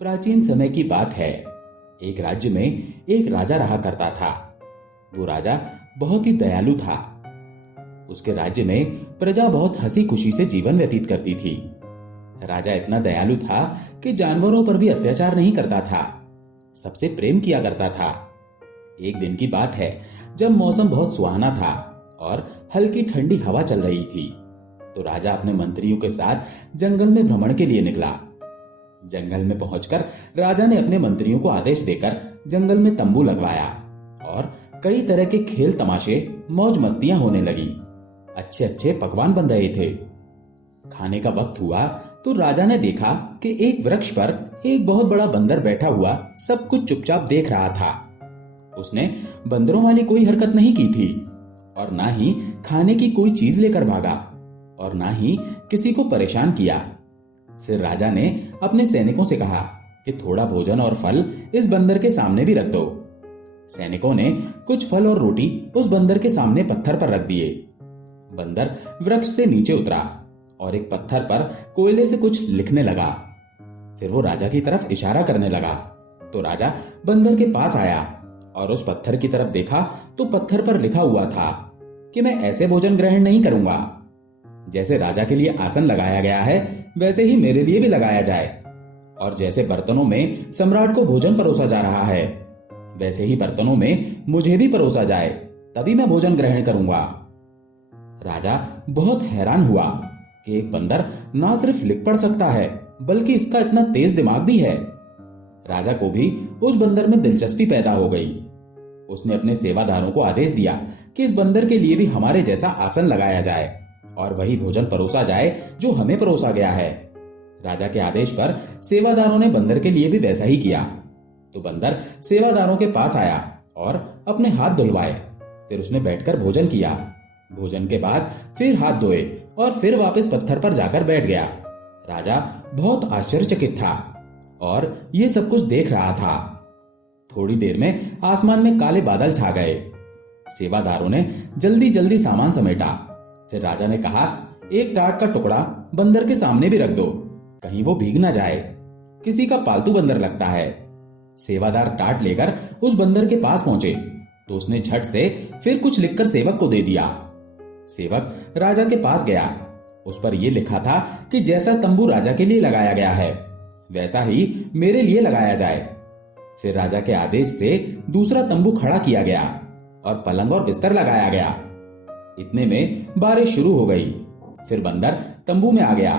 प्राचीन समय की बात है। एक राज्य में एक राजा रहा करता था। वो राजा बहुत ही दयालु था। उसके राज्य में प्रजा बहुत हंसी खुशी से जीवन व्यतीत करती थी। राजा इतना दयालु था कि जानवरों पर भी अत्याचार नहीं करता था, सबसे प्रेम किया करता था। एक दिन की बात है, जब मौसम बहुत सुहाना था और हल्की ठंडी हवा चल रही थी, तो राजा अपने मंत्रियों के साथ जंगल में भ्रमण के लिए निकला। जंगल में पहुंचकर राजा ने अपने मंत्रियों को आदेश देकर जंगल में तंबू लगवाया और कई तरह के खेल तमाशे, मौज मस्तियां होने लगी। अच्छे अच्छे पकवान बन रहे थे। खाने का वक्त हुआ तो राजा ने देखा कि एक वृक्ष पर एक बहुत बड़ा बंदर बैठा हुआ सब कुछ चुपचाप देख रहा था। उसने बंदरों वाली कोई हरकत नहीं की थी और ना ही खाने की कोई चीज लेकर भागा और ना ही किसी को परेशान किया। फिर राजा ने अपने सैनिकों से कहा कि थोड़ा भोजन और फल इस बंदर के सामने भी रख दो। सैनिकों ने कुछ फल और रोटी उस बंदर के सामने पत्थर पर रख दिए। बंदर वृक्ष से नीचे उतरा और एक पत्थर पर कोयले से कुछ लिखने लगा। फिर वो राजा की तरफ इशारा करने लगा तो राजा बंदर के पास आया और उस पत्थर की तरफ देखा तो पत्थर पर लिखा हुआ था कि मैं ऐसे भोजन ग्रहण नहीं करूंगा। जैसे राजा के लिए आसन लगाया गया है, वैसे ही मेरे लिए भी लगाया जाए, और जैसे बर्तनों में सम्राट को भोजन परोसा जा रहा है, वैसे ही बर्तनों में मुझे भी परोसा जाए, तभी मैं भोजन ग्रहण करूंगा। राजा बहुत हैरान हुआ कि एक बंदर ना सिर्फ लिख पढ़ सकता है, बल्कि इसका इतना तेज दिमाग भी है। राजा को भी उस बंदर में दिलचस्पी पैदा हो गई। उसने अपने सेवादारों को आदेश दिया कि इस बंदर के लिए भी हमारे जैसा आसन लगाया जाए और वही भोजन परोसा जाए जो हमें परोसा गया है। राजा के आदेश पर सेवादारों ने बंदर के लिए भी वैसा ही किया। तो बंदर सेवादारों के पास आया और अपने हाथ धुलवाए। फिर उसने बैठकर भोजन किया। भोजन के बाद फिर हाथ धोए और फिर वापस पत्थर पर जाकर बैठ गया। राजा बहुत आश्चर्यचकित था और ये सब कुछ देख रहा था। थोड़ी देर में आसमान में काले बादल छा गए। सेवादारों ने जल्दी जल्दी सामान समेटा। फिर राजा ने कहा, एक टाट का टुकड़ा बंदर के सामने भी रख दो, कहीं वो भीग ना जाए। किसी का पालतू बंदर लगता है। सेवादार टाट लेकर उस बंदर के पास पहुंचे तो उसने झट से फिर कुछ लिखकर सेवक को दे दिया। सेवक राजा के पास गया। उस पर यह लिखा था कि जैसा तंबू राजा के लिए लगाया गया है, वैसा ही मेरे लिए लगाया जाए। फिर राजा के आदेश से दूसरा तंबू खड़ा किया गया और पलंग और बिस्तर लगाया गया। इतने में बारिश शुरू हो गई। फिर बंदर तंबू में आ गया।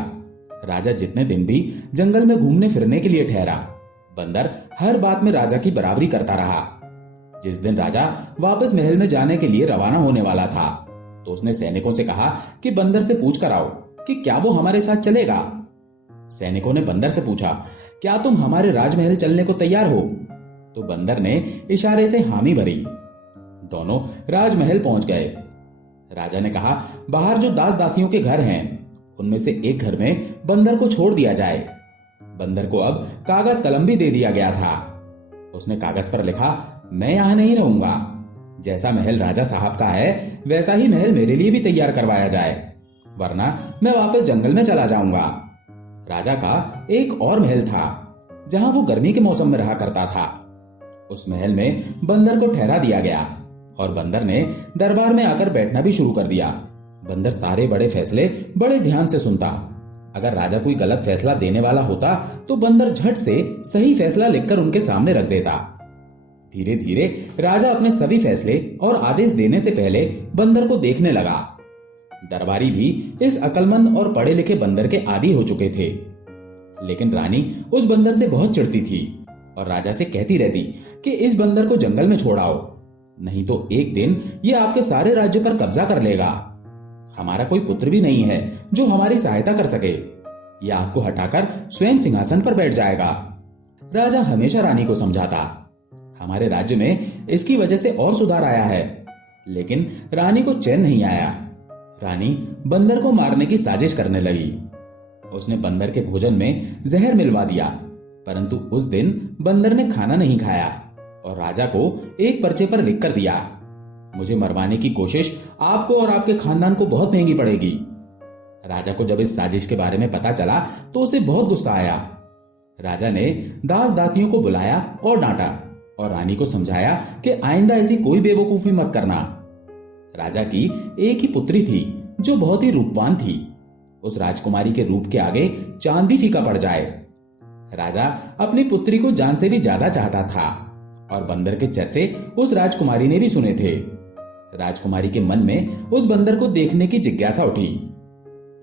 राजा जितने दिन भी जंगल में घूमने फिरने के लिए ठहरा, बंदर हर बात में राजा की बराबरी करता रहा। जिस दिन राजा वापस महल में जाने के लिए रवाना होने वाला था, तो उसने सैनिकों से कहा कि बंदर से पूछ कर आओ कि क्या वो हमारे साथ चलेगा। सैनिकों ने बंदर से पूछा, क्या तुम हमारे राजमहल चलने को तैयार हो? तो बंदर ने इशारे से हामी भरी। दोनों राजमहल पहुंच गए। राजा ने कहा, बाहर जो दास दासियों के घर हैं, उनमें से एक घर में बंदर को छोड़ दिया जाए। बंदर को अब कागज कलम भी दे दिया गया था। उसने कागज पर लिखा, मैं यहां नहीं रहूंगा। जैसा महल राजा साहब का है, वैसा ही महल मेरे लिए भी तैयार करवाया जाए, वरना मैं वापस जंगल में चला जाऊंगा। राजा का एक और महल था जहां वो गर्मी के मौसम में रहा करता था। उस महल में बंदर को ठहरा दिया गया और बंदर ने दरबार में आकर बैठना भी शुरू कर दिया। बंदर सारे बड़े फैसले बड़े ध्यान से सुनता। अगर राजा कोई गलत फैसला देने वाला होता तो बंदर झट से सही फैसला लिखकर उनके सामने रख देता। धीरे धीरे राजा अपने सभी फैसले और आदेश देने से पहले बंदर को देखने लगा। दरबारी भी इस अक्लमंद और पढ़े लिखे बंदर के आदी हो चुके थे। लेकिन रानी उस बंदर से बहुत चिढ़ती थी और राजा से कहती रहती कि इस बंदर को जंगल में छोड़ आओ, नहीं तो एक दिन ये आपके सारे राज्य पर कब्जा कर लेगा। हमारा कोई पुत्र भी नहीं है जो हमारी सहायता कर सके। यह आपको हटाकर स्वयं सिंहासन पर बैठ जाएगा। राजा हमेशा रानी को समझाता। हमारे राज्य में इसकी वजह से और सुधार आया है, लेकिन रानी को चैन नहीं आया। रानी बंदर को मारने की साजिश करने लगी। उसने बंदर के भोजन में जहर मिलवा दिया, परंतु उस दिन बंदर ने खाना नहीं खाया और राजा को एक पर्चे पर लिख कर दिया, मुझे मरवाने की कोशिश आपको और आपके खानदान को बहुत महंगी पड़ेगी। राजा को जब इस साजिश के बारे में पता चला तो उसे बहुत गुस्सा आया। राजा ने दास दासियों को बुलाया और डांटा और रानी को समझाया कि आइंदा ऐसी कोई बेवकूफी मत करना। राजा की एक ही पुत्री थी जो बहुत ही रूपवान थी। उस राजकुमारी के रूप के आगे चांद भी फीका पड़ जाए। राजा अपनी पुत्री को जान से भी ज्यादा चाहता था और बंदर के चर्चे उस राजकुमारी ने भी सुने थे। राजकुमारी के मन में उस बंदर को देखने की जिज्ञासा उठी।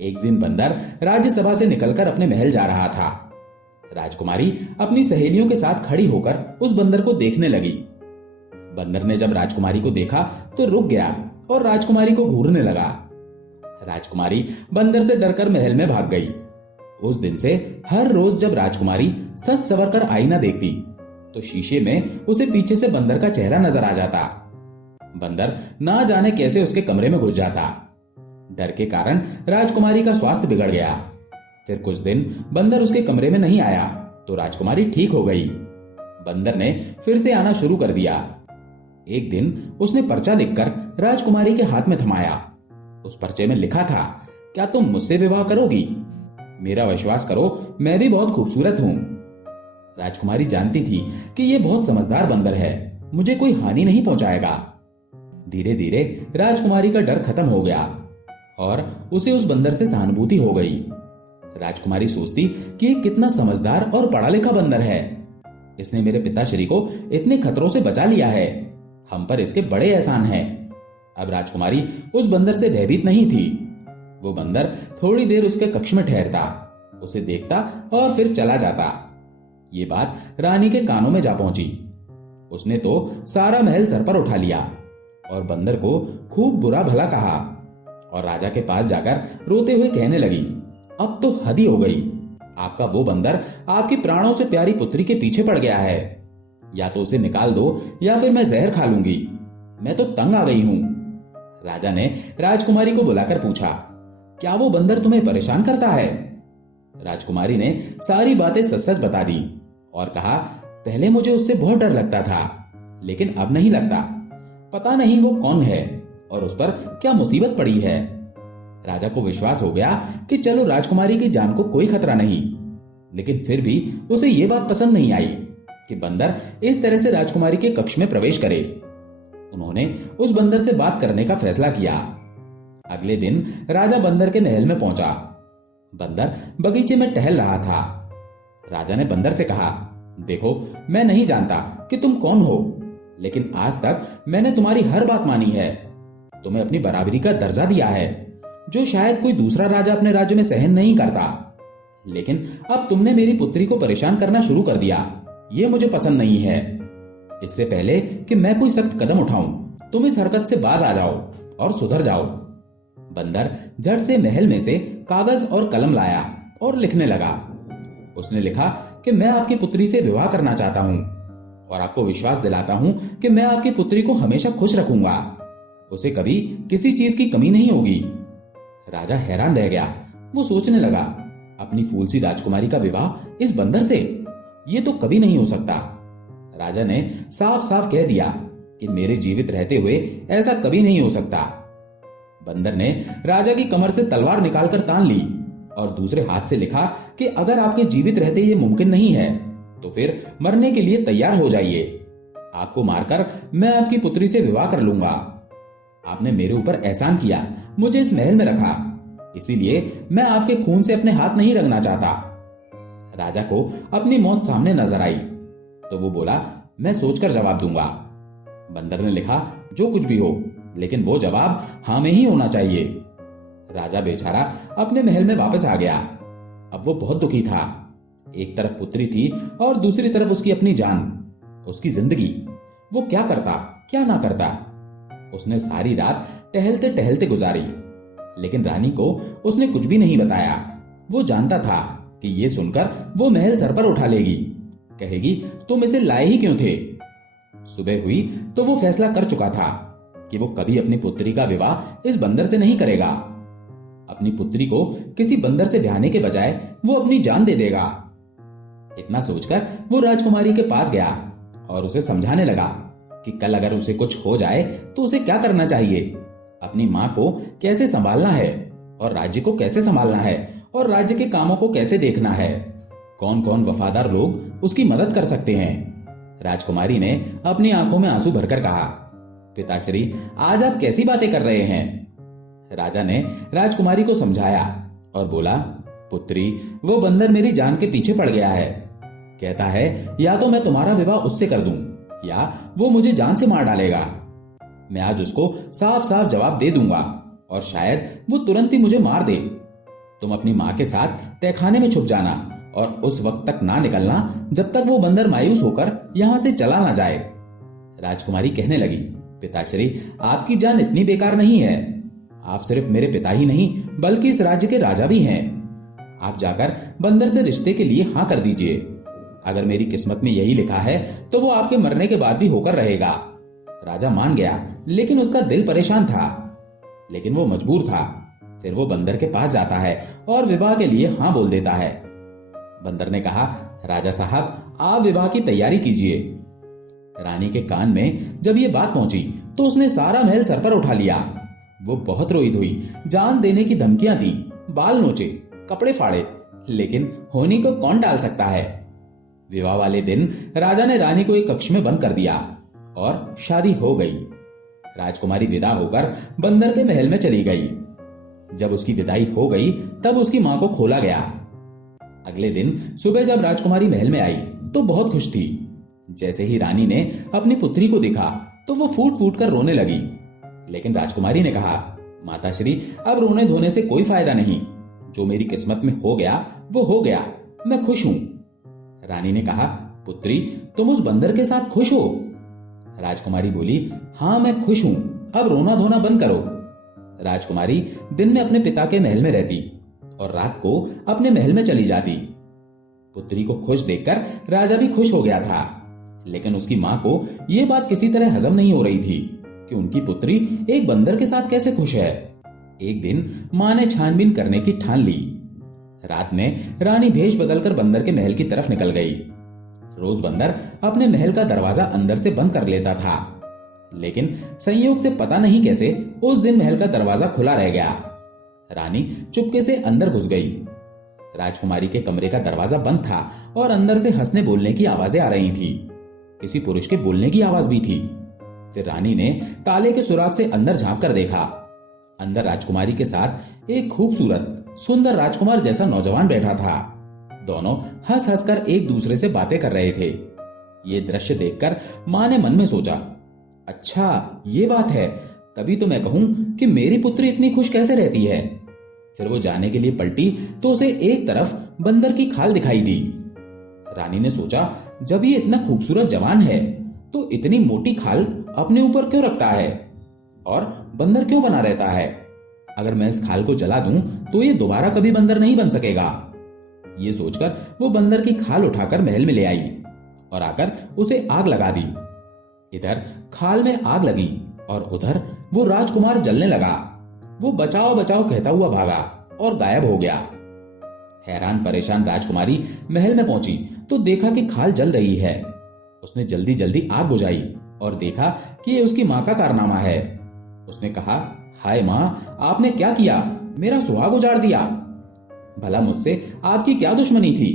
एक दिन बंदर राज्यसभा से निकलकर अपने महल जा रहा था। राजकुमारी अपनी सहेलियों के साथ खड़ी होकर उस बंदर को देखने लगी। बंदर ने जब राजकुमारी को देखा तो रुक गया और राजकुमारी को घूरने लगा। राजकुमारी बंदर से डरकर महल में भाग गई। उस दिन से हर रोज जब राजकुमारी सज संवर कर आईना देखती तो शीशे में उसे पीछे से बंदर का चेहरा नजर आ जाता। बंदर ना जाने कैसे उसके कमरे में घुस जाता। डर के कारण राजकुमारी का स्वास्थ्य बिगड़ गया। फिर कुछ दिन बंदर उसके कमरे में नहीं आया तो राजकुमारी ठीक हो गई। बंदर ने फिर से आना शुरू कर दिया। एक दिन उसने पर्चा लिखकर राजकुमारी के हाथ में थमाया। उस पर्चे में लिखा था, क्या तुम मुझसे विवाह करोगी? मेरा विश्वास करो, मैं भी बहुत खूबसूरत हूं। राजकुमारी जानती थी कि यह बहुत समझदार बंदर है, मुझे कोई हानि नहीं पहुंचाएगा। धीरे धीरे राजकुमारी का डर खत्म हो गया और उसे उस बंदर से सहानुभूति हो गई। राजकुमारी सोचती कि ये कितना समझदार और पढ़ा लिखा बंदर है। इसने मेरे पिताश्री को इतने खतरों से बचा लिया है। हम पर इसके बड़े एहसान हैं। अब राजकुमारी उस बंदर से भयभीत नहीं थी। वो बंदर थोड़ी देर उसके कक्ष में ठहरता, उसे देखता और फिर चला जाता। ये बात रानी के कानों में जा पहुंची। उसने तो सारा महल सर पर उठा लिया और बंदर को खूब बुरा भला कहा और राजा के पास जाकर रोते हुए कहने लगी, अब तो हद ही हो गई। आपका वो बंदर आपकी प्राणों से प्यारी पुत्री के पीछे पड़ गया है। या तो उसे निकाल दो या फिर मैं जहर खा लूंगी। मैं तो तंग आ गई हूं। राजा ने राजकुमारी को बुलाकर पूछा, क्या वो बंदर तुम्हें परेशान करता है? राजकुमारी ने सारी बातें सच सच बता दी और कहा, पहले मुझे उससे बहुत डर लगता था, लेकिन अब नहीं लगता। पता नहीं वो कौन है और उस पर क्या मुसीबत पड़ी है। राजा को विश्वास हो गया कि चलो राजकुमारी की जान को कोई खतरा नहीं, लेकिन फिर भी उसे ये बात पसंद नहीं आई कि बंदर इस तरह से राजकुमारी के कक्ष में प्रवेश करे। उन्होंने उस बंदर से बात करने का फैसला किया। अगले दिन राजा बंदर के महल में पहुंचा। बंदर बगीचे में टहल रहा था। राजा ने बंदर से कहा, देखो, मैं नहीं जानता कि तुम कौन हो, लेकिन आज तक मैंने तुम्हारी हर बात मानी है। तुम्हें अपनी बराबरी का दर्जा दिया है, जो शायद कोई दूसरा राजा अपने राज्य में सहन नहीं करता। लेकिन अब तुमने मेरी पुत्री को परेशान करना शुरू कर दिया। ये मुझे पसंद नहीं है। इससे पहले कि मैं कोई सख्त कदम उठाऊं, तुम इस हरकत से बाज आ जाओ और सुधर जाओ। बंदर झट से महल में से कागज और कलम लाया और लिखने लगा। उसने लिखा कि मैं आपकी पुत्री से विवाह करना चाहता हूं और आपको विश्वास दिलाता हूं कि मैं आपकी पुत्री को हमेशा खुश रखूंगा। उसे कभी किसी चीज की कमी नहीं होगी। राजा हैरान रह गया। वो सोचने लगा, अपनी फूल सी राजकुमारी का विवाह इस बंदर से? ये तो कभी नहीं हो सकता। राजा ने साफ साफ कह दिया कि मेरे जीवित रहते हुए ऐसा कभी नहीं हो सकता। बंदर ने राजा की कमर से तलवार निकालकर तान ली और दूसरे हाथ से लिखा कि अगर आपके जीवित रहते ये मुमकिन नहीं है तो फिर मरने के लिए तैयार हो जाइए। आपको मारकर मैं आपकी पुत्री से विवाह कर लूंगा। आपने मेरे ऊपर एहसान किया, मुझे इस महल में रखा, इसीलिए मैं आपके खून से अपने हाथ नहीं रंगना चाहता। राजा को अपनी मौत सामने नजर आई तो वो बोला, मैं सोचकर जवाब दूंगा। बंदर ने लिखा, जो कुछ भी हो, लेकिन वो जवाब हाँ में ही होना चाहिए। राजा बेचारा अपने महल में वापस आ गया। अब वो बहुत दुखी था। एक तरफ पुत्री थी और दूसरी तरफ उसकी अपनी जान, उसकी जिंदगी। वो क्या करता, क्या ना करता। उसने सारी रात टहलते टहलते गुजारी, लेकिन रानी को उसने कुछ भी नहीं बताया। वो जानता था कि ये सुनकर वो महल सर पर उठा लेगी, कहेगी, तुम इसे लाए ही क्यों थे? सुबह हुई तो वो फैसला कर चुका था कि वो कभी अपनी पुत्री का विवाह इस बंदर से नहीं करेगा। अपनी पुत्री को किसी बंदर से ब्याहने के बजाय वो अपनी जान दे देगा। इतना सोचकर वो राजकुमारी के पास गया और उसे समझाने लगा कि कल अगर उसे कुछ हो जाए तो उसे क्या करना चाहिए, अपनी मां को कैसे संभालना है और राज्य को कैसे संभालना है और राज्य के कामों को कैसे देखना है। कौन कौन वफादार लोग उसकी मदद कर सकते हैं। राजकुमारी ने अपनी आंखों में आंसू भरकर कहा, पिताश्री, आज आप कैसी बातें कर रहे हैं। राजा ने राजकुमारी को समझाया और बोला, पुत्री, वो बंदर मेरी जान के पीछे पड़ गया है। कहता है या तो मैं तुम्हारा विवाह उससे कर दूं या वो मुझे जान से मार डालेगा। मैं आज उसको साफ साफ जवाब दे दूंगा और शायद वो तुरंत ही मुझे मार दे। तुम अपनी माँ के साथ तहखाने में छुप जाना और उस वक्त तक ना निकलना जब तक वो बंदर मायूस होकर यहां से चला ना जाए। राजकुमारी कहने लगी, पिताश्री, आपकी जान इतनी बेकार नहीं है। आप सिर्फ मेरे पिता ही नहीं बल्कि इस राज्य के राजा भी हैं। आप जाकर बंदर से रिश्ते के लिए हाँ कर दीजिए। अगर मेरी किस्मत में यही लिखा है तो वो आपके मरने के बाद भी होकर रहेगा। राजा मान गया, लेकिन उसका दिल परेशान था, लेकिन वो मजबूर था। फिर वो बंदर के पास जाता है और विवाह के लिए हाँ बोल देता है। बंदर ने कहा, राजा साहब, आप विवाह की तैयारी कीजिए। रानी के कान में जब ये बात पहुंची तो उसने सारा महल सर पर उठा लिया। वो बहुत रोई धोई, जान देने की धमकियां दी, बाल नोचे, कपड़े फाड़े, लेकिन होनी को कौन टाल सकता है। विवाह वाले दिन राजा ने रानी को एक कक्ष में बंद कर दिया और शादी हो गई। राजकुमारी विदा होकर बंदर के महल में चली गई। जब उसकी विदाई हो गई तब उसकी मां को खोला गया। अगले दिन सुबह जब राजकुमारी महल में आई तो बहुत खुश थी। जैसे ही रानी ने अपनी पुत्री को देखा तो वो फूट फूट कर रोने लगी। लेकिन राजकुमारी ने कहा, माताश्री, अब रोने धोने से कोई फायदा नहीं। जो मेरी किस्मत में हो गया वो हो गया, मैं खुश हूं। रानी ने कहा, पुत्री, तुम उस बंदर के साथ खुश हो? राजकुमारी बोली, हाँ, मैं खुश हूं, अब रोना धोना बंद करो। राजकुमारी दिन में अपने पिता के महल में रहती और रात को अपने महल में चली जाती। पुत्री को खुश देखकर राजा भी खुश हो गया था, लेकिन उसकी मां को यह बात किसी तरह हजम नहीं हो रही थी कि उनकी पुत्री एक बंदर के साथ कैसे खुश है। एक दिन मां ने छानबीन करने की ठान ली। रात में रानी भेष बदलकर बंदर के महल की तरफ निकल गई। रोज बंदर अपने महल का दरवाजा अंदर से बंद कर लेता था, लेकिन संयोग से पता नहीं कैसे उस दिन महल का दरवाजा खुला रह गया। रानी चुपके से अंदर घुस गई। राजकुमारी के कमरे का दरवाजा बंद था और अंदर से हंसने बोलने की आवाजें आ रही थी। किसी पुरुष के बोलने की आवाज भी थी। फिर रानी ने ताले के सुराग से अंदर झांक कर देखा। अंदर राजकुमारी के साथ एक खूबसूरत सुंदर राजकुमार जैसा नौजवान बैठा था। दोनों हंस हंस कर एक दूसरे से बातें कर रहे थे। ये दृश्य देखकर मां ने मन में सोचा, अच्छा ये बात है, तभी तो मैं कहूं कि मेरी पुत्री इतनी खुश कैसे रहती है। फिर वो जाने के लिए पलटी तो उसे एक तरफ बंदर की खाल दिखाई दी। रानी ने सोचा, जब ये इतना खूबसूरत जवान है तो इतनी मोटी खाल अपने ऊपर क्यों रखता है और बंदर क्यों बना रहता है। अगर मैं इस खाल को जला दूं तो ये दोबारा कभी बंदर नहीं बन सकेगा। ये सोचकर वो बंदर की खाल उठाकर महल में ले आई और आकर उसे आग लगा दी। इधर खाल में आग लगी और उधर वो राजकुमार जलने लगा। वो बचाओ बचाओ कहता हुआ भागा और गायब हो गया। हैरान परेशान राजकुमारी महल में पहुंची तो देखा कि खाल जल रही है। उसने जल्दी जल्दी आग बुझाई और देखा कि ये उसकी मां का कारनामा है। उसने कहा, हाय मां, आपने क्या किया, मेरा सुहाग उजाड़ दिया। भला मुझसे आपकी क्या दुश्मनी थी।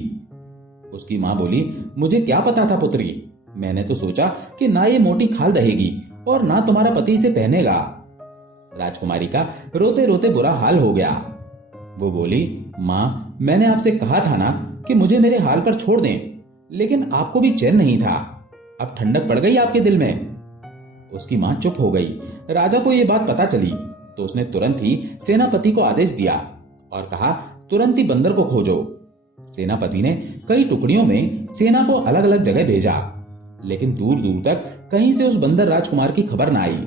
उसकी मां बोली, मुझे क्या पता था पुत्री, मैंने तो सोचा कि ना ये मोटी खाल रहेगी और ना तुम्हारा पति इसे पहनेगा। राजकुमारी का रोते रोते बुरा हाल हो गया। वो बोली, मां, मैंने आपसे कहा था ना कि मुझे मेरे हाल पर छोड़ दें, लेकिन आपको भी चैन नहीं था। अब ठंडक पड़ गई आपके दिल में। उसकी मां चुप हो गई। राजा को यह बात पता चली तो उसने तुरंत ही सेनापति को आदेश दिया और कहा, तुरंत ही बंदर को खोजो। सेनापति ने कई टुकड़ियों में सेना को अलग अलग जगह भेजा, लेकिन दूर दूर तक कहीं से उस बंदर राजकुमार की खबर न आई।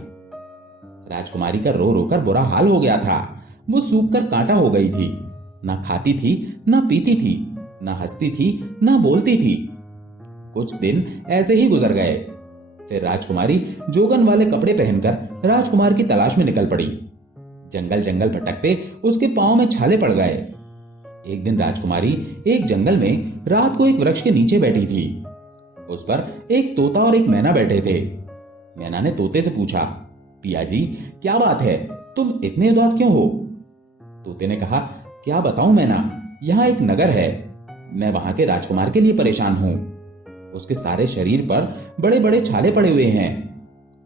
राजकुमारी का रो रोकर बुरा हाल हो गया था। वो सूख कर कांटा हो गई थी। ना खाती थी, ना पीती थी, ना हंसती थी, ना बोलती थी। कुछ दिन ऐसे ही गुजर गए। फिर राजकुमारी जोगन वाले कपड़े पहनकर राजकुमार की तलाश में निकल पड़ी। जंगल जंगल भटकते उसके पांव में छाले पड़ गए। एक दिन राजकुमारी एक जंगल में रात को एक वृक्ष के नीचे बैठी थी। उस पर एक तोता और एक मैना बैठे थे। मैना ने तोते से पूछा, पिया जी, क्या बात है, तुम इतने उदास क्यों हो। तोते ने कहा, क्या बताऊं मैना, यहाँ एक नगर है। मैं वहां के राजकुमार के लिए परेशान हूं। उसके सारे शरीर पर बड़े बड़े छाले पड़े हुए हैं।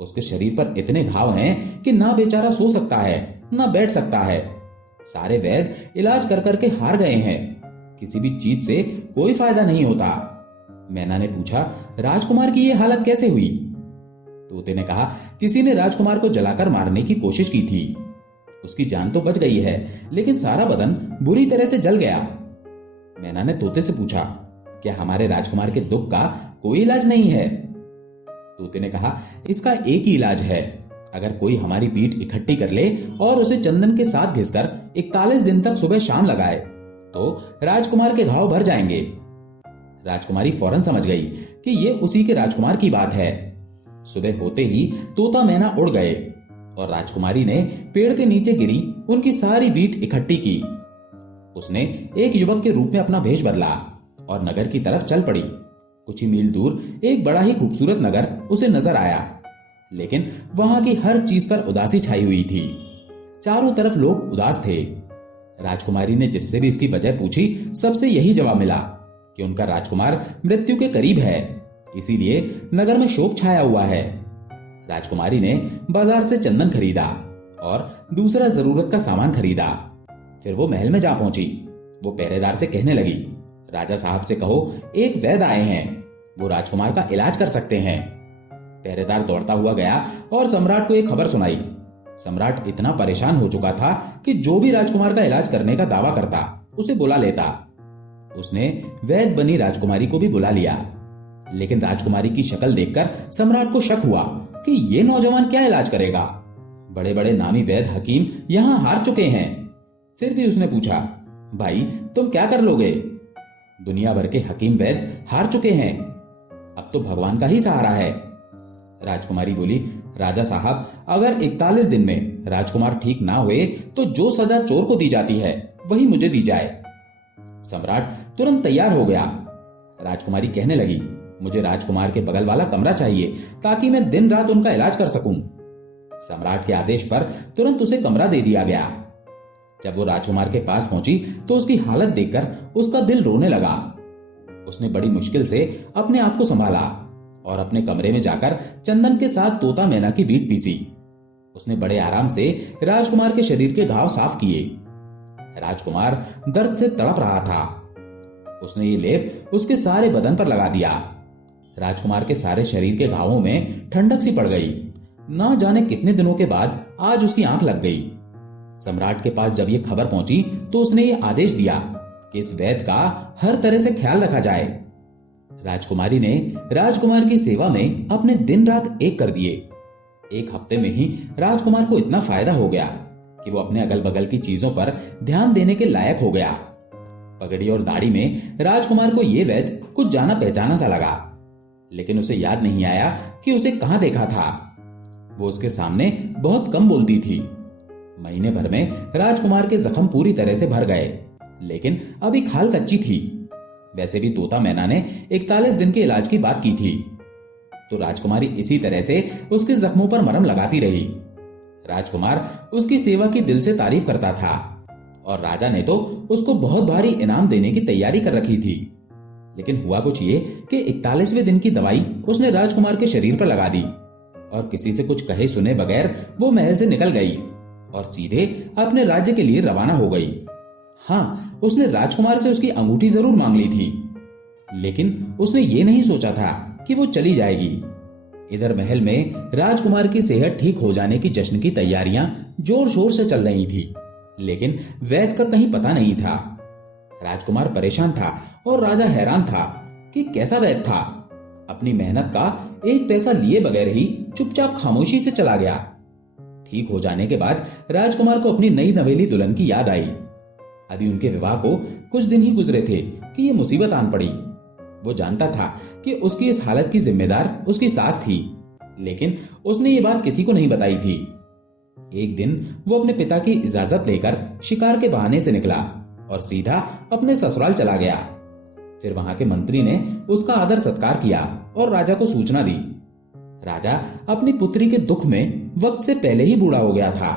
उसके शरीर पर इतने घाव हैं कि ना बेचारा सो सकता है ना बैठ सकता है। सारे वैद्य इलाज कर करके हार गए हैं। किसी भी चीज से कोई फायदा नहीं होता। मैना ने पूछा, राजकुमार की यह हालत कैसे हुई? तोते ने कहा, किसी ने राजकुमार को जलाकर मारने की कोशिश की थी। उसकी जान तो बच गई है, लेकिन सारा बदन बुरी तरह से जल गया। मैना ने तोते से पूछा, क्या हमारे राजकुमार के दुख का कोई इलाज नहीं है? तोते ने कहा, इसका एक ही इलाज है। अगर कोई हमारी पीठ इकट्ठी कर ले और उसे चंदन के साथ घिसकर 41 दिन तक सुबह शाम लगाए तो राजकुमार के घाव भर जाएंगे। राजकुमारी फौरन समझ गई कि ये उसी के राजकुमार की बात है। सुबह होते ही तोता मैना उड़ गए और राजकुमारी ने पेड़ के नीचे गिरी उनकी सारी पीठ इकट्ठी की। उसने एक युवक के रूप में अपना भेष बदला और नगर की तरफ चल पड़ी। कुछ ही मील दूर एक बड़ा ही खूबसूरत नगर उसे नजर आया, लेकिन वहां की हर चीज पर उदासी छाई हुई थी। चारों तरफ लोग उदास थे। राजकुमारी ने जिससे भी इसकी वजह पूछी, सबसे यही जवाब मिला कि उनका राजकुमार मृत्यु के करीब है, इसीलिए नगर में शोक छाया हुआ है। राजकुमारी ने बाजार से चंदन खरीदा और दूसरा जरूरत का सामान खरीदा। फिर वो महल में जा पहुंची। वो पहरेदार से कहने लगी, राजा साहब से कहो, एक वैद्य आए हैं, वो राजकुमार का इलाज कर सकते हैं। पहरेदार दौड़ता हुआ गया और सम्राट को एक खबर सुनाई। सम्राट इतना परेशान हो चुका था कि जो भी राजकुमार का इलाज करने का दावा करता उसे बुला लेता। उसने वैद्य बनी राजकुमारी को भी बुला लिया, लेकिन राजकुमारी की शक्ल देखकर सम्राट को शक हुआ कि ये नौजवान क्या इलाज करेगा। बड़े बड़े नामी वैद्य हकीम यहां हार चुके हैं। फिर भी उसने पूछा, भाई तुम क्या कर लोगे? दुनिया भर के हकीम वैद्य हार चुके हैं, अब तो भगवान का ही सहारा है। राजकुमारी बोली, राजा साहब, अगर 41 दिन में राजकुमार ठीक ना हुए तो जो सजा चोर को दी जाती है वही मुझे दी जाए। सम्राट तुरंत तैयार हो गया। राजकुमारी कहने लगी, मुझे राजकुमार के बगल वाला कमरा चाहिए ताकि मैं दिन रात उनका इलाज कर सकूं। सम्राट के आदेश पर तुरंत उसे कमरा दे दिया गया। जब वो राजकुमार के पास पहुंची तो उसकी हालत देखकर उसका दिल रोने लगा। उसने बड़ी मुश्किल से अपने आप को संभाला और अपने कमरे में जाकर चंदन के साथ तोता मैना की बीट पीसी। उसने बड़े आराम से राजकुमार के शरीर के घाव साफ किए। राजकुमार दर्द से तड़प रहा था। उसने ये लेप उसके सारे बदन पर लगा दिया। राजकुमार के सारे शरीर के घावों में ठंडक सी पड़ गई। ना जाने कितने दिनों के बाद आज उसकी आंख लग गई। सम्राट के पास जब ये खबर पहुंची तो उसने ये आदेश दिया कि इस वैद्य का हर तरह से ख्याल रखा जाए। राजकुमारी ने राजकुमार की सेवा में अपने दिन रात एक कर दिए। एक हफ्ते में ही राजकुमार को इतना फायदा हो गया कि वो अपने अगल बगल की चीजों पर ध्यान देने के लायक हो गया। पगड़ी और दाढ़ी में राजकुमार को ये वैद्य कुछ जाना पहचाना सा लगा, लेकिन उसे याद नहीं आया कि उसे कहां देखा था। वो उसके सामने बहुत कम बोलती थी। महीने भर में राजकुमार के जख्म पूरी तरह से भर गए, लेकिन अभी खाल कच्ची थी। वैसे भी तोता मैना ने 41 दिन के इलाज की बात की थी, तो राजकुमारी इसी तरह से उसके जख्मों पर मरहम लगाती रही। राजकुमार उसकी सेवा की दिल से तारीफ करता था और राजा ने तो उसको बहुत भारी इनाम देने की तैयारी कर रखी थी। लेकिन हुआ कुछ ये कि 41वें दिन की दवाई उसने राजकुमार के शरीर पर लगा दी और किसी से कुछ कहे सुने बगैर वो महल से निकल गई और सीधे अपने राज्य के लिए रवाना हो गई। हाँ, उसने राजकुमार से उसकी अंगूठी जरूर मांग ली थी, लेकिन उसने ये नहीं सोचा था कि वो चली जाएगी। इधर महल में राजकुमार की सेहत ठीक हो जाने की जश्न की तैयारियां जोर शोर से चल रही थी, लेकिन वैद्य का कहीं पता नहीं था। राजकुमार परेशान था और राजा हैरान था कि कैसा वैद्य था। अपनी मेहनत का एक पैसा लिए बगैर ही चुपचाप खामोशी से चला गया। ठीक हो जाने के बाद राजकुमार को अपनी नई नवेली दुल्हन की याद आई। अभी उनके विवाह को कुछ दिन ही गुजरे थे कि ये मुसीबत आन पड़ी। वो जानता था कि उसकी इस हालत की जिम्मेदार उसकी सास थी, लेकिन उसने ये बात किसी को नहीं बताई थी। एक दिन वो अपने पिता की इजाजत लेकर शिकार के बहाने से निकला और सीधा अपने ससुराल चला गया। फिर वहां के मंत्री ने उसका आदर सत्कार किया और राजा को सूचना दी। राजा अपनी पुत्री के दुख में वक्त से पहले ही बूढ़ा हो गया था।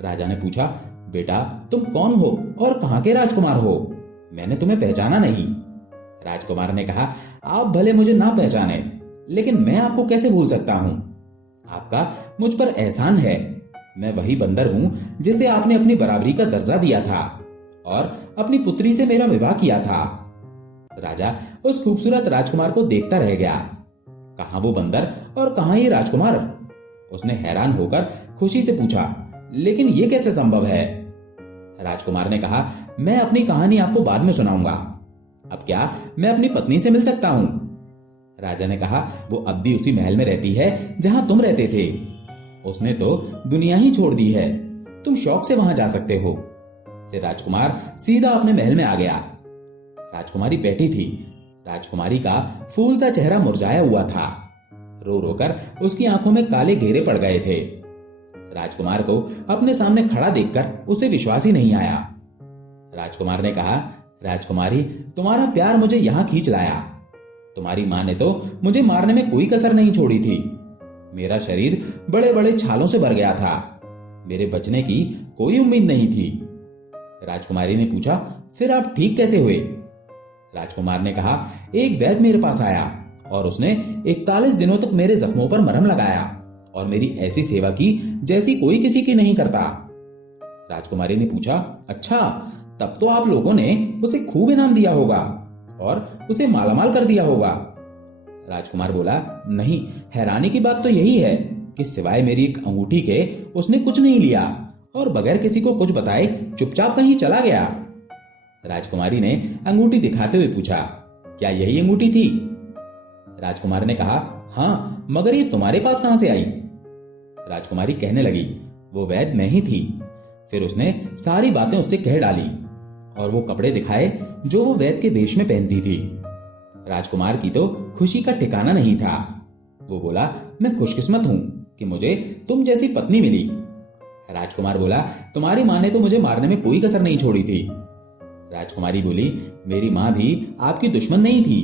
राजा ने पूछा, बेटा तुम कौन हो और कहां के राजकुमार हो? मैंने तुम्हें पहचाना नहीं। राजकुमार ने कहा, आप भले मुझे ना पहचाने, लेकिन मैं आपको कैसे भूल सकता हूं? आपका मुझ पर एहसान है। मैं वही बंदर हूं जिसे आपने अपनी बराबरी का दर्जा दिया था और अपनी पुत्री से मेरा विवाह किया था। राजा उस खूबसूरत राजकुमार को देखता रह गया। कहां वो बंदर और कहां ये राजकुमार? उसने हैरान होकर खुशी से पूछा, लेकिन ये कैसे संभव है? राजकुमार ने कहा, मैं अपनी कहानी आपको बाद में सुनाऊंगा। अब क्या मैं अपनी पत्नी से मिल सकता हूं? राजा ने कहा, वो अब भी उसी महल में रहती है जहां तुम रहते थे। उसने तो दुनिया ही छोड़ दी है। तुम शौक से वहां जा सकते हो। फिर राजकुमार सीधा अपने महल में आ गया। राजकुमारी बैठी थी। राजकुमारी का फूल सा चेहरा मुरझाया हुआ था। रो रोकर उसकी आंखों में काले घेरे पड़ गए थे। राजकुमार को अपने सामने खड़ा देखकर उसे विश्वास ही नहीं आया। राजकुमार ने कहा, राजकुमारी, तुम्हारा प्यार मुझे यहां खींच लाया। तुम्हारी मां ने तो मुझे मारने में कोई कसर नहीं छोड़ी थी। मेरा शरीर बड़े बड़े छालों से भर गया था। मेरे बचने की कोई उम्मीद नहीं थी। राजकुमारी ने पूछा, फिर आप ठीक कैसे हुए? राजकुमार ने कहा, एक वैद्य मेरे पास आया और उसने 41 दिनों तक मेरे जख्मों पर मरहम लगाया और मेरी ऐसी सेवा की जैसी कोई किसी की नहीं करता। राजकुमारी ने पूछा, अच्छा, तब तो आप लोगों ने उसे खूब इनाम दिया होगा और उसे मालामाल कर दिया होगा। राजकुमार बोला, नहीं, हैरानी की बात तो यही है कि सिवाय मेरी एक अंगूठी के उसने कुछ नहीं लिया और बगैर किसी को कुछ बताए चुपचाप कहीं चला गया। राजकुमारी ने अंगूठी दिखाते हुए पूछा, क्या यही अंगूठी थी? राजकुमार ने कहा, हाँ, मगर ये तुम्हारे पास कहां से आई? राजकुमारी कहने लगी, वो वैद्य मैं ही थी। फिर उसने सारी बातें उससे कह डाली और वो कपड़े दिखाए जो वो वैद्य के वेश में पहनती थी। राजकुमार की तो खुशी का ठिकाना नहीं था। वो बोला, मैं खुशकिस्मत हूं कि मुझे तुम जैसी पत्नी मिली। राजकुमार बोला, तुम्हारी मां ने तो मुझे मारने में कोई कसर नहीं छोड़ी थी। राजकुमारी बोली, मेरी मां भी आपकी दुश्मन नहीं थी।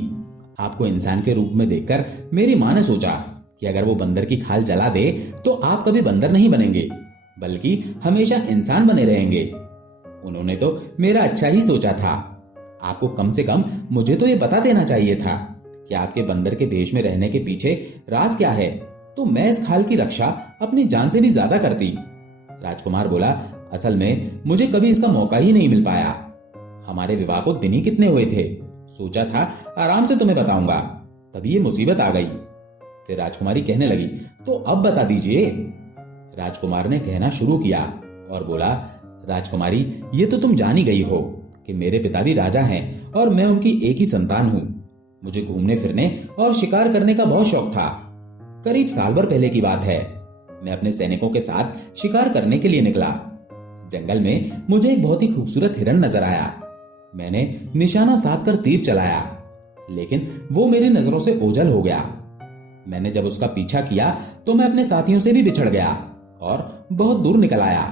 आपको इंसान के रूप में देखकर मेरी मां ने सोचा कि अगर वो बंदर की खाल जला दे तो आप कभी बंदर नहीं बनेंगे, बल्कि हमेशा इंसान बने रहेंगे। उन्होंने तो मेरा अच्छा ही सोचा था। आपको कम से कम मुझे तो ये बता देना चाहिए था कि आपके बंदर के भेष में रहने के पीछे राज क्या है, तो मैं इस खाल की रक्षा अपनी जान से भी ज्यादा करती। राजकुमार बोला, असल में मुझे कभी इसका मौका ही नहीं मिल पाया। हमारे विवाह को दिन ही कितने हुए थे, सोचा था आराम से तुम्हें बताऊंगा, तभी ये मुसीबत आ गई। फिर राजकुमारी कहने लगी, तो अब बता दीजिए। राजकुमार ने कहना शुरू किया और बोला, राजकुमारी, ये तो तुम जान ही गई हो कि मेरे पिता भी राजा हैं और मैं उनकी एक ही संतान हूं। मुझे घूमने फिरने और शिकार करने का बहुत शौक था। करीब साल भर पहले की बात है। मैं अपने सैनिकों के साथ शिकार करने के लिए निकला। जंगल में मुझे एक बहुत ही खूबसूरत हिरन नजर आया। मैंने निशाना साध कर तीर चलाया, लेकिन वो मेरी नजरों से ओझल हो गया। मैंने जब उसका पीछा किया तो मैं अपने साथियों से भी बिछड़ गया और बहुत दूर निकल आया।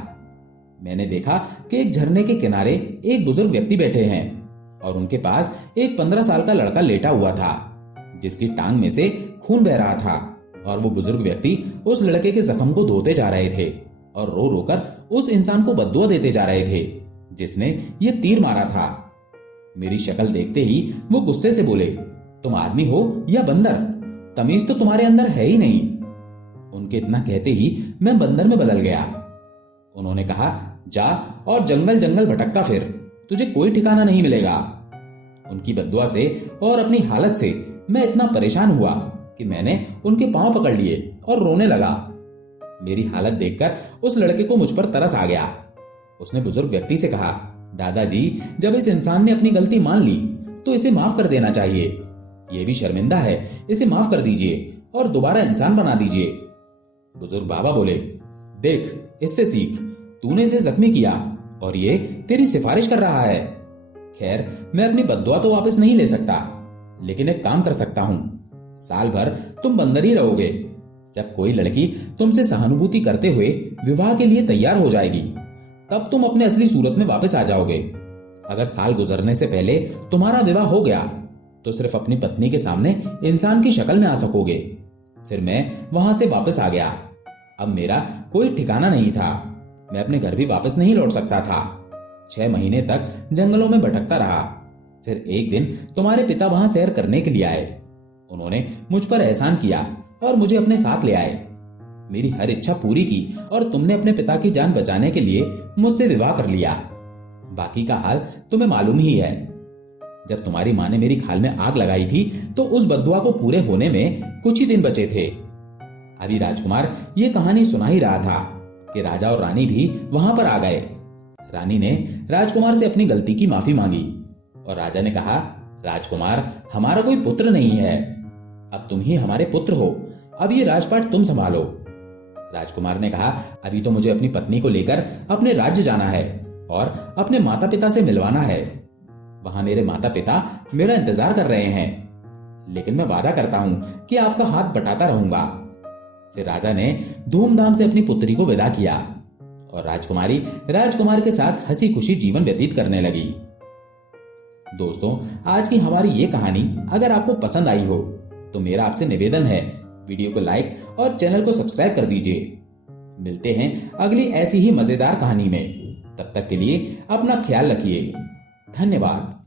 मैंने देखा कि एक झरने के किनारे एक बुजुर्ग व्यक्ति बैठे हैं और उनके पास एक 15 साल का लड़का लेटा हुआ था, जिसकी टांग में से खून बह रहा था। और वो बुजुर्ग व्यक्ति उस लड़के के जख्म को धोते जा रहे थे और रो रोकर उस इंसान को बद्दुआ देते जा रहे थे जिसने ये तीर मारा था। मेरी शक्ल देखते ही वो गुस्से से बोले, तुम आदमी हो या बंदर? तमीज तो तुम्हारे अंदर है ही नहीं। उनके इतना कहते ही मैं बंदर में बदल गया। उन्होंने कहा, जा और जंगल जंगल भटकता फिर, तुझे कोई ठिकाना नहीं मिलेगा। उनकी बद्दुआ से और अपनी हालत से मैं इतना परेशान हुआ कि मैंने उनके पांव पकड़ लिए और रोने लगा। मेरी हालत देखकर उस लड़के को मुझ पर तरस आ गया। उसने बुजुर्ग व्यक्ति से कहा, दादाजी, जब इस इंसान ने अपनी गलती मान ली तो इसे माफ कर देना चाहिए। ये भी शर्मिंदा है, इसे माफ कर दीजिए और दोबारा इंसान बना दीजिए। बुजुर्ग बाबा बोले, देख, इससे सीख, तूने इसे जख्मी किया और ये तेरी सिफारिश कर रहा है। खैर, मैं अपनी बद्दुआ तो वापस नहीं ले सकता, लेकिन एक काम कर सकता हूं। साल भर तुम बंदर ही रहोगे। जब कोई लड़की तुमसे सहानुभूति करते हुए विवाह के लिए तैयार हो जाएगी, तब तुम अपने असली सूरत में वापस आ जाओगे। अगर साल गुजरने से पहले तुम्हारा विवाह हो गया तो सिर्फ अपनी पत्नी के सामने इंसान की शक्ल में आ सकोगे। फिर मैं वहां से वापस आ गया। अब मेरा कोई ठिकाना नहीं था। मैं अपने घर भी वापस नहीं लौट सकता था। 6 महीने तक जंगलों में भटकता रहा फिर एक दिन तुम्हारे पिता वहां सैर करने के लिए आए। उन्होंने मुझ पर एहसान किया और मुझे अपने साथ ले आए। मेरी हर इच्छा पूरी की और तुमने अपने पिता की जान बचाने के लिए मुझसे विवाह कर लिया। बाकी का हाल तुम्हें मालूम ही है। जब तुम्हारी माँ ने मेरी खाल में आग लगाई थी तो उस बद्दुआ को पूरे होने में कुछ ही दिन बचे थे। अभी राजकुमार ये कहानी सुना ही रहा था कि राजा और रानी भी वहां पर आ गए। रानी ने राजकुमार से अपनी गलती की माफी मांगी और राजा ने कहा, राजकुमार, हमारा कोई पुत्र नहीं है, अब तुम ही हमारे पुत्र हो, अब ये राजपाट तुम संभालो। राजकुमार ने कहा, अभी तो मुझे अपनी पत्नी को लेकर अपने राज्य जाना है और अपने माता पिता से मिलवाना है। वहां मेरे माता पिता मेरा इंतजार कर रहे हैं, लेकिन मैं वादा करता हूं कि आपका हाथ बटाता रहूंगा। फिर राजा ने धूमधाम से अपनी पुत्री को विदा किया और राजकुमारी राजकुमार के साथ हंसी खुशी जीवन व्यतीत करने लगी। दोस्तों, आज की हमारी ये कहानी अगर आपको पसंद आई हो तो मेरा आपसे निवेदन है, वीडियो को लाइक और चैनल को सब्सक्राइब कर दीजिए। मिलते हैं अगली ऐसी ही मजेदार कहानी में। तब तक के लिए अपना ख्याल रखिए। धन्यवाद।